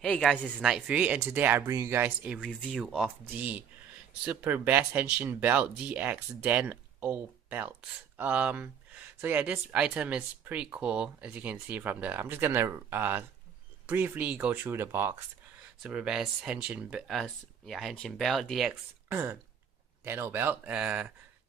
Hey guys, this is KnightFury, and today I bring you guys a review of the Super Bass Henshin Belt DX Den-O belt. So yeah, this item is pretty cool, as you can see from the. I'm just gonna briefly go through the box. Super Bass Henshin, Henshin Belt DX Den-O belt.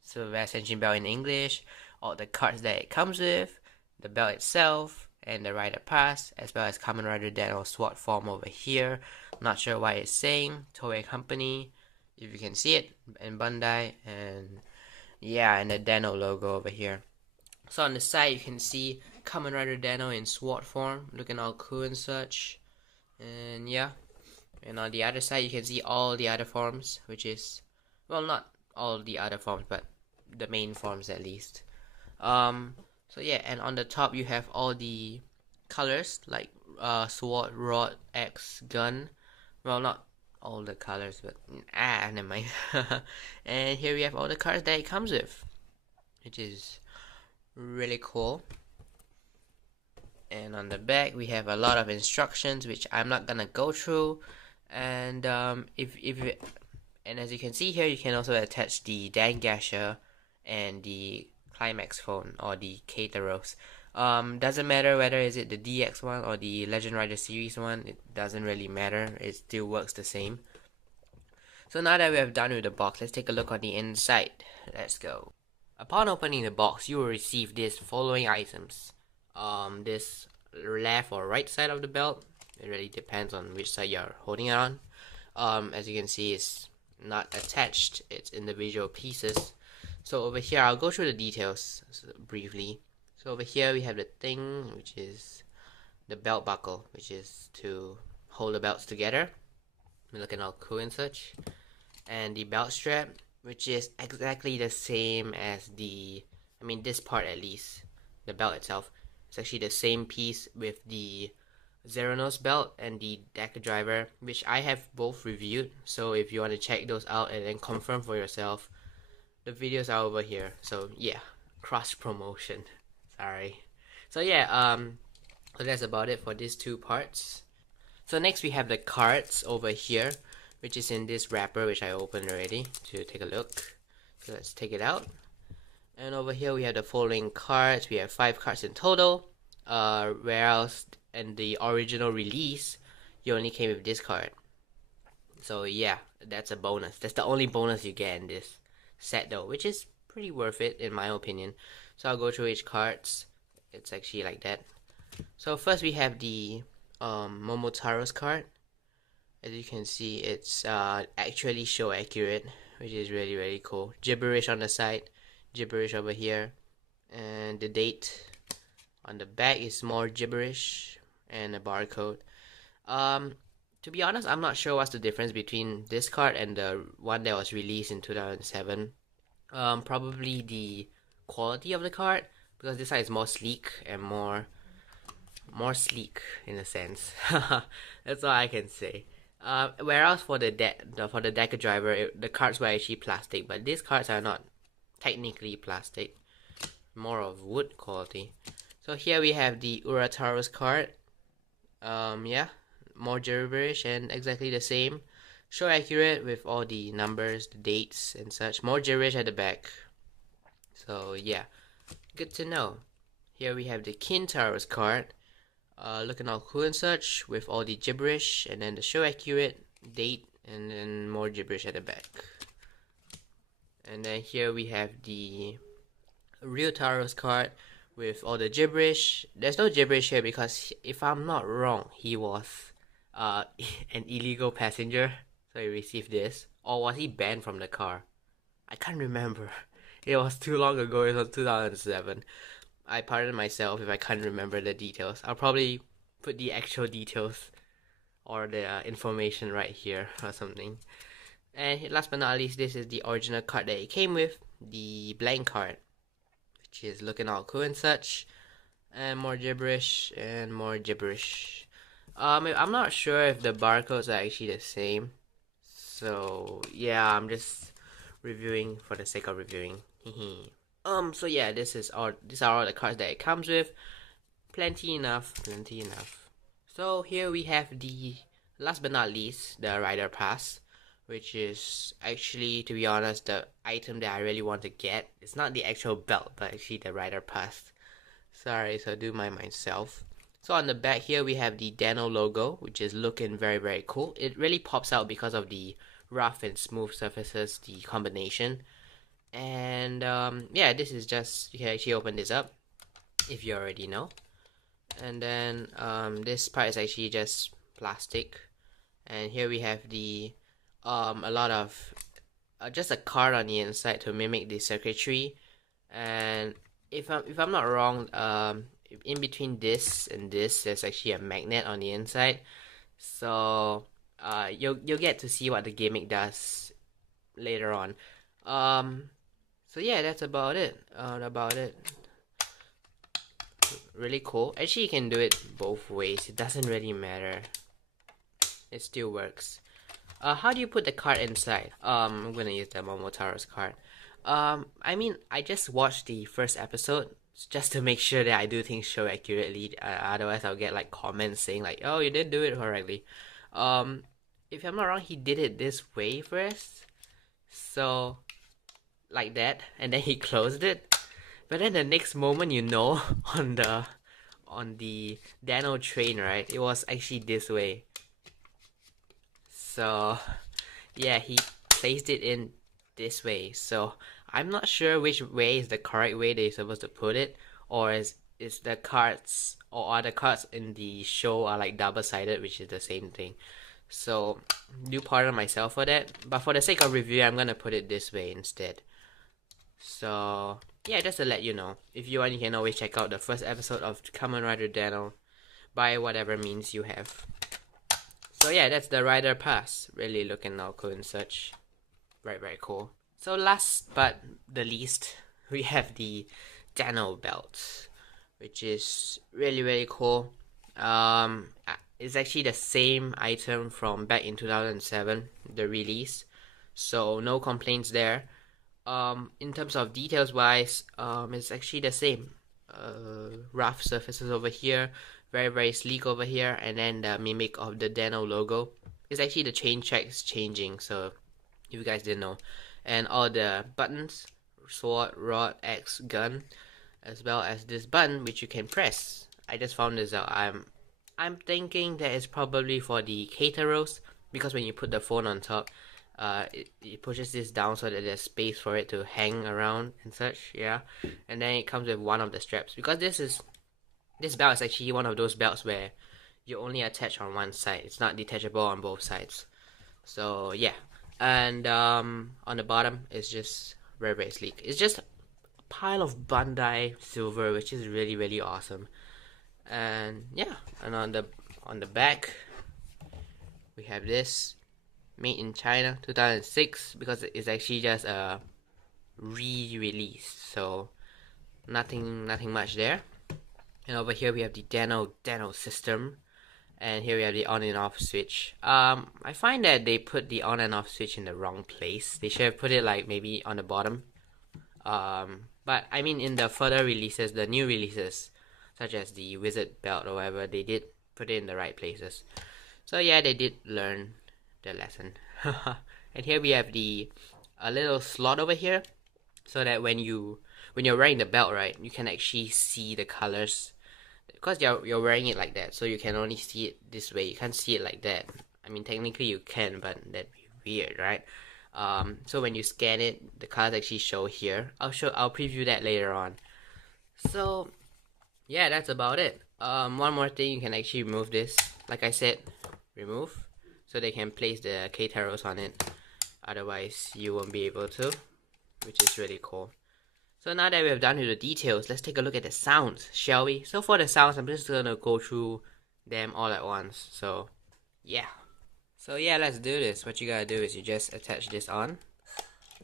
Super Bass Henshin Belt in English. All the cards that it comes with, the belt itself, and the Rider Pass, as well as Kamen Rider Den-O sword form over here. Not sure why it's saying Toei Company, if you can see it, and Bandai, and yeah, and the Den-O logo over here. So on the side you can see Kamen Rider Den-O in sword form, looking all cool and such. And yeah, and on the other side you can see all the other forms, which is, well, not all the other forms, but the main forms at least. So yeah, and on the top you have all the colors like sword, rod, axe, gun. Well, not all the colors, but never mind. And here we have all the cards that it comes with, which is really cool. And on the back we have a lot of instructions, which I'm not gonna go through. And and as you can see here, you can also attach the densha and the climax phone or the Kataros. Doesn't matter whether is it the DX one or the Legend Rider series one, it doesn't really matter, it still works the same. So now that we have done with the box, let's take a look on the inside. Let's go. Upon opening the box, you will receive these following items. This left or right side of the belt, it really depends on which side you're holding it on. As you can see, it's not attached, it's individual pieces. So over here, I'll go through the details briefly. So over here we have the thing, which is the belt buckle, which is to hold the belts together, looking all cool and such. And the belt strap, which is exactly the same as this part at least, the belt itself. It's actually the same piece with the Zeronos belt and the deck driver, which I have both reviewed. So if you want to check those out and then confirm for yourself, the videos are over here. So yeah, cross promotion. Sorry. So yeah, so that's about it for these two parts. So next we have the cards over here, which is in this wrapper, which I opened already to take a look. So let's take it out. And over here we have the following cards. We have 5 cards in total. Whereas in the original release, you only came with this card. So yeah, that's a bonus. That's the only bonus you get in this set though, which is pretty worth it in my opinion. So I'll go through each cards. It's actually like that. So first we have the Momotaro's card. As you can see, it's actually show accurate, which is really cool. Gibberish on the side, gibberish over here, and the date on the back is more gibberish, and a barcode. To be honest, I'm not sure what's the difference between this card and the one that was released in 2007. Probably the quality of the card, because this side is more sleek and more sleek in a sense. That's all I can say. Whereas for the deck driver, the cards were actually plastic, but these cards are not technically plastic, more of wood quality. So here we have the Urataro's card. Yeah, more gibberish and exactly the same. Show accurate with all the numbers, the dates and such. More gibberish at the back. So yeah, good to know. Here we have the Kintaro's card. Looking all cool and such with all the gibberish, and then the show accurate, date, and then more gibberish at the back. And then here we have the Ryutaro's card with all the gibberish. There's no gibberish here because, if I'm not wrong, he was an illegal passenger, so he received this. Or was he banned from the car? I can't remember. It was too long ago. It was 2007. I pardon myself if I can't remember the details. I'll probably put the actual details or the information right here or something. And last but not least, this is the original card that it came with, the blank card, which is looking all cool and such, and more gibberish and more gibberish. I'm not sure if the barcodes are actually the same, so yeah, I'm just reviewing for the sake of reviewing. So yeah, these are all the cards that it comes with. Plenty enough. So here we have the last but not least, the Rider Pass, which is actually, to be honest, the item that I really want to get. It's not the actual belt, but actually the Rider Pass. Sorry, so I do mine myself. So on the back here, we have the Deno logo, which is looking very cool. It really pops out because of the rough and smooth surfaces, the combination. And yeah, this is just, you can actually open this up if you already know. And then this part is actually just plastic. And here we have the a lot of just a card on the inside to mimic the circuitry. And if I'm not wrong, in between this and this, there's actually a magnet on the inside. So you'll get to see what the gimmick does later on. So yeah, that's about it. Really cool. Actually, you can do it both ways. It doesn't really matter. It still works. How do you put the card inside? I'm gonna use the Momotaro's card. I mean, I just watched the first episode just to make sure that I do things so accurately. Otherwise, I'll get like comments saying like, "Oh, you didn't do it correctly." If I'm not wrong, he did it this way first. So, like that, and then he closed it. But then the next moment, you know, on the Dano train, right, it was actually this way. So yeah, he placed it in this way. So I'm not sure which way is the correct way they're supposed to put it, or is the cards, or are the cards in the show are like double-sided, which is the same thing. So do pardon myself for that, but for the sake of review, I'm gonna put it this way instead. So yeah, just to let you know, if you want, you can always check out the first episode of Kamen Rider Dano by whatever means you have. So yeah, that's the Rider Pass. Really looking all cool and such. Very cool. So last but the least, we have the Dano belt, which is really cool. It's actually the same item from back in 2007, the release. So no complaints there. In terms of details wise, it's actually the same. Rough surfaces over here, very sleek over here, and then the mimic of the Dano logo. It's actually the chain checks changing, so if you guys didn't know. And all the buttons, sword, rod, axe, gun, as well as this button which you can press. I just found this out. I'm thinking that it's probably for the caterers, because when you put the phone on top, it pushes this down so that there's space for it to hang around and such, yeah. And then it comes with one of the straps, because this belt is actually one of those belts where you only attach on one side. It's not detachable on both sides. So yeah. And on the bottom it's just very sleek. It's just a pile of Bandai silver, which is really awesome. And yeah, and on the back we have this, made in China 2006, because it's actually just a re-release, so nothing much there. And over here we have the Dano system, and here we have the on and off switch. I find that they put the on and off switch in the wrong place. They should have put it like maybe on the bottom. But I mean, in the further releases, the new releases, such as the Wizard belt or whatever, they did put it in the right places. So yeah, they did learn the lesson. And here we have a little slot over here, so that when you're wearing the belt, right, you can actually see the colors, because you're wearing it like that, so you can only see it this way. You can't see it like that. I mean, technically you can, but that'd be weird, right? So when you scan it, the colors actually show here. I'll preview that later on. So yeah, that's about it. One more thing, you can actually remove this. Like I said, remove, so they can place the K-Taros on it. Otherwise, you won't be able to, which is really cool. So now that we have done with the details, let's take a look at the sounds, shall we? So for the sounds, I'm just gonna go through them all at once. So yeah. So yeah, let's do this. What you gotta do is you just attach this on,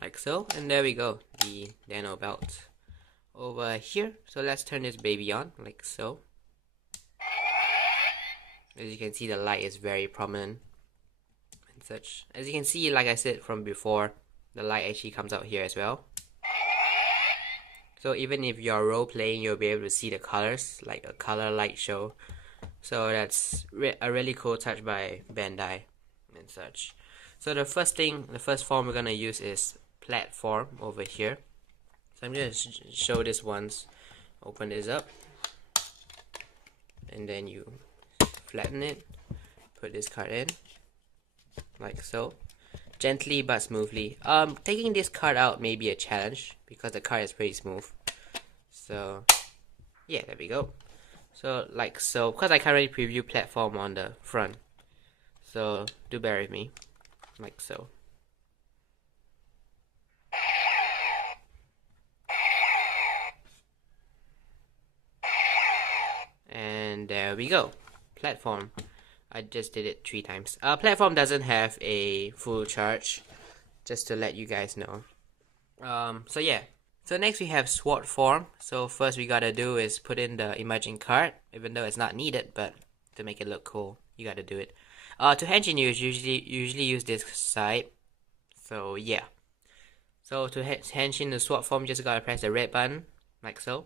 like so, and there we go, the Dano belt over here. So let's turn this baby on, like so. As you can see, the light is very prominent and such. As you can see, like I said from before, the light actually comes out here as well. So even if you're role playing, you'll be able to see the colors, like a color light show. So that's a really cool touch by Bandai and such. So the first form we're gonna use is platform over here. So I'm gonna show this once. Open this up, and then you flatten it. Put this card in, like so. Gently but smoothly. Taking this card out may be a challenge because the card is pretty smooth. So yeah, there we go. So like so, because I can't really preview platform on the front, so do bear with me, like so. And there we go, platform. I just did it 3 times. Platform doesn't have a full charge, just to let you guys know. So yeah. So next we have sword form. So first we gotta do is put in the Imagin card, even though it's not needed, but to make it look cool, you gotta do it. To Henshin you usually use this side. So yeah. So to Henshin the sword form, just gotta press the red button, like so.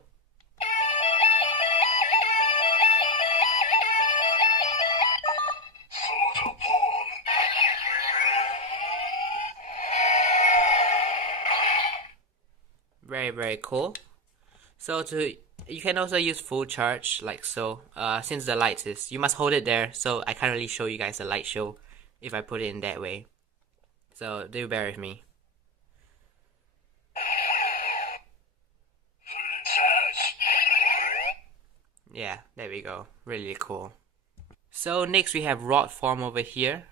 Very cool. So you can also use full charge, like so. Since the lights is, you must hold it there, so I can't really show you guys the light show if I put it in that way. So do bear with me. Yeah, there we go. Really cool. So next we have rod form over here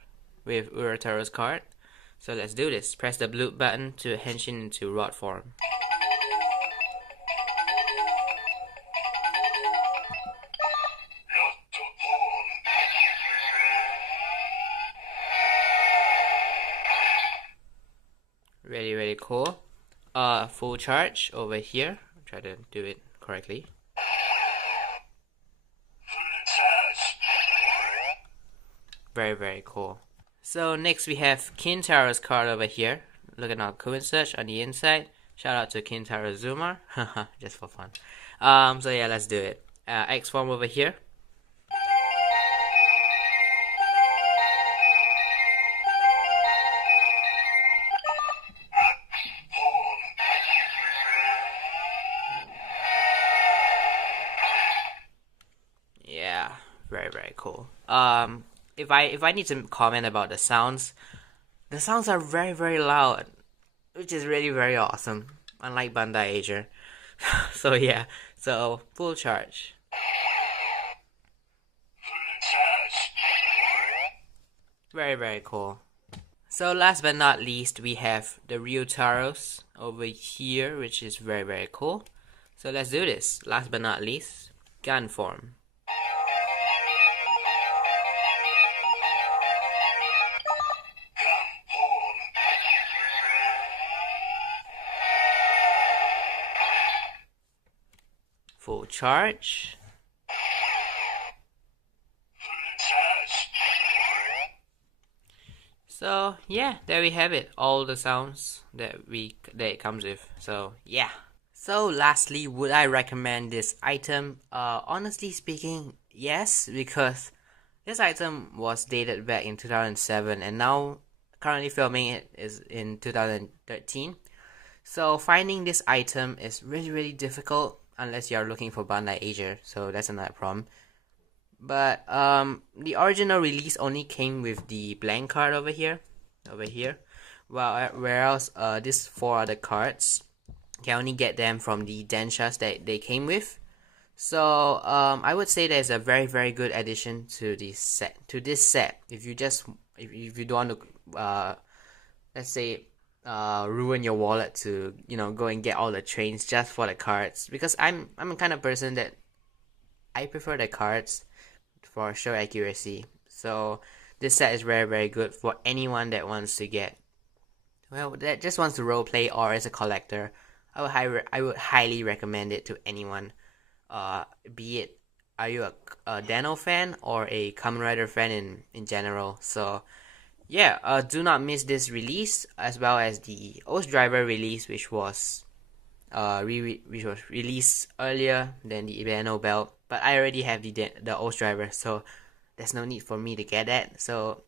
with Urotaro's card. So let's do this. Press the blue button to henshin into rod form. Really cool. Full charge over here. I'll try to do it correctly. Very cool. So next we have Kintaro's card over here. Look at our coin search on the inside. Shout out to Kintaro Zuma. Just for fun. So yeah, let's do it. X form over here. Yeah, very cool. If I need to comment about the sounds are very loud, which is really very awesome, unlike Bandai Asia. So yeah, so full charge. Very cool. So last but not least, we have the Ryutaros over here, which is very cool. So let's do this. Last but not least, gun form. Full charge. So yeah, there we have it. All the sounds that it comes with. So yeah. So lastly, would I recommend this item? Honestly speaking, yes, because this item was dated back in 2007 and now currently filming it is in 2013. So finding this item is really difficult unless you are looking for Bandai Asia, so that's another problem. But the original release only came with the blank card over here, while whereas these 4 other cards you can only get them from the denshas that they came with. So I would say there's a very good addition to this set. If you don't want to let's say ruin your wallet to go and get all the trains just for the cards, because I'm a kind of person that I prefer the cards for show accuracy. So this set is very good for anyone that wants to that just wants to roleplay or as a collector. I would highly recommend it to anyone. Be it are you a Dano fan or a Kamen Rider fan in general. So yeah, do not miss this release, as well as the Oath Driver release, which was released earlier than the Ibano belt. but I already have the OS driver, so there's no need for me to get that. So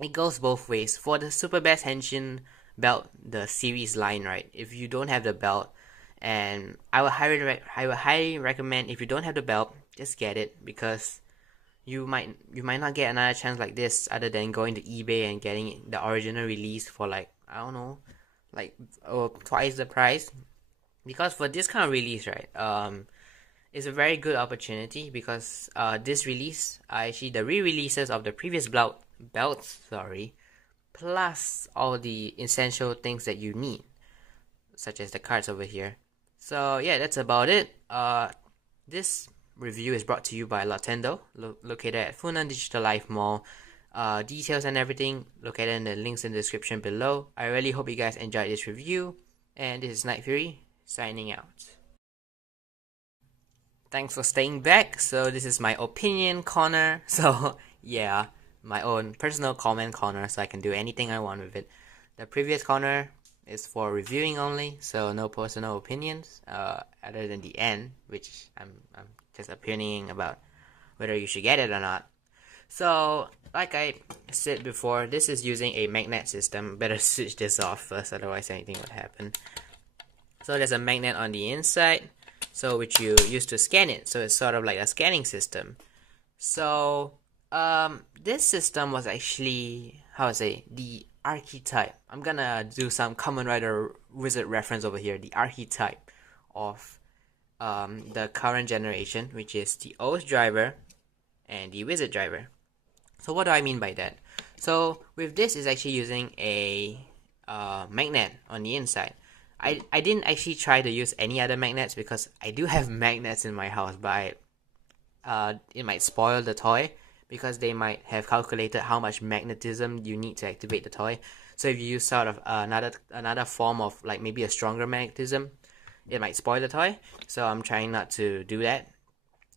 it goes both ways. For the super best Henshin belt, the series line, right? If you don't have the belt, and I would highly recommend, if you don't have the belt, just get it, because you might not get another chance like this other than going to eBay and getting the original release for like, I don't know, like twice the price. Because for this kind of release, right, it's a very good opportunity, because this release are actually the re-releases of the previous belts, plus all the essential things that you need, such as the cards over here. So yeah, that's about it. This review is brought to you by Tendo, located at Funan DigitaLife Mall. Details and everything located in the links in the description below. I really hope you guys enjoyed this review, and this is KnightFury signing out. Thanks for staying back. So this is my opinion corner. So yeah, my own personal comment corner, so I can do anything I want with it. The previous corner is for reviewing only, so no personal opinions, other than the end, which I'm just opinioning about whether you should get it or not. So, like I said before, this is using a magnet system. Better switch this off first, otherwise anything would happen. So there's a magnet on the inside, so which you use to scan it. So it's sort of like a scanning system. So this system was actually, the archetype. I'm gonna do some Kamen Rider wizard reference over here. The archetype of the current generation, which is the OS driver and the wizard driver. So what do I mean by that? So with this, is actually using a magnet on the inside. I didn't actually try to use any other magnets, because I do have magnets in my house, but it might spoil the toy, because they might have calculated how much magnetism you need to activate the toy. So if you use sort of another form of, like, maybe a stronger magnetism, it might spoil the toy. So I'm trying not to do that.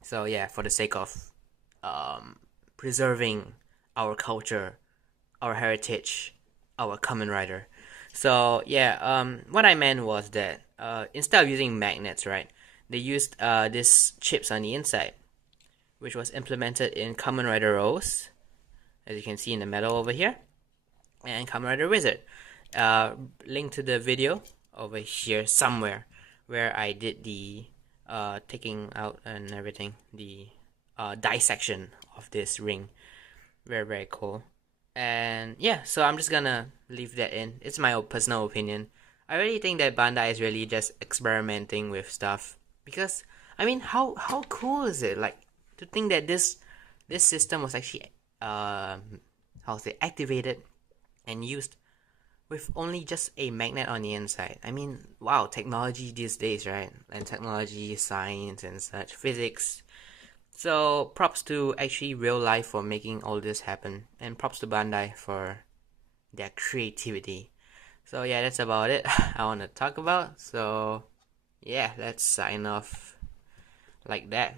So yeah, for the sake of preserving our culture, our heritage, our Kamen Rider. So yeah, what I meant was that instead of using magnets, right, they used these chips on the inside, which was implemented in Kamen Rider OS, as you can see in the middle over here, and Kamen Rider Wizard. Link to the video over here somewhere, where I did the taking out and everything, the dissection of this ring. Very, very cool. And yeah, so I'm just gonna leave that in. It's my personal opinion. I really think that Bandai is really just experimenting with stuff, because I mean, how cool is it? Like, to think that this system was actually activated and used with only just a magnet on the inside. I mean, wow, technology these days, right? And technology, science and such, physics. So props to actually real life for making all this happen, and props to Bandai for their creativity. So yeah, that's about it I want to talk about. So yeah, let's sign off like that.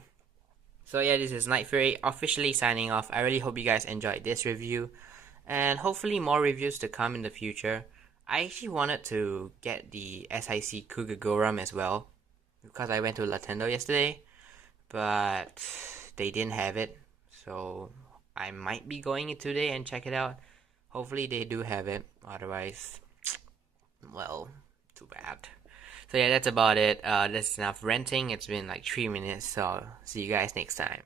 So yeah, this is KnightFury officially signing off. I really hope you guys enjoyed this review, and hopefully more reviews to come in the future. I actually wanted to get the SIC Kugagoram as well, because I went to Tendo yesterday, but they didn't have it. So I might be going in today and check it out. Hopefully they do have it. Otherwise, well, too bad. So yeah, that's about it. That's enough ranting. It's been like 3 minutes. So see you guys next time.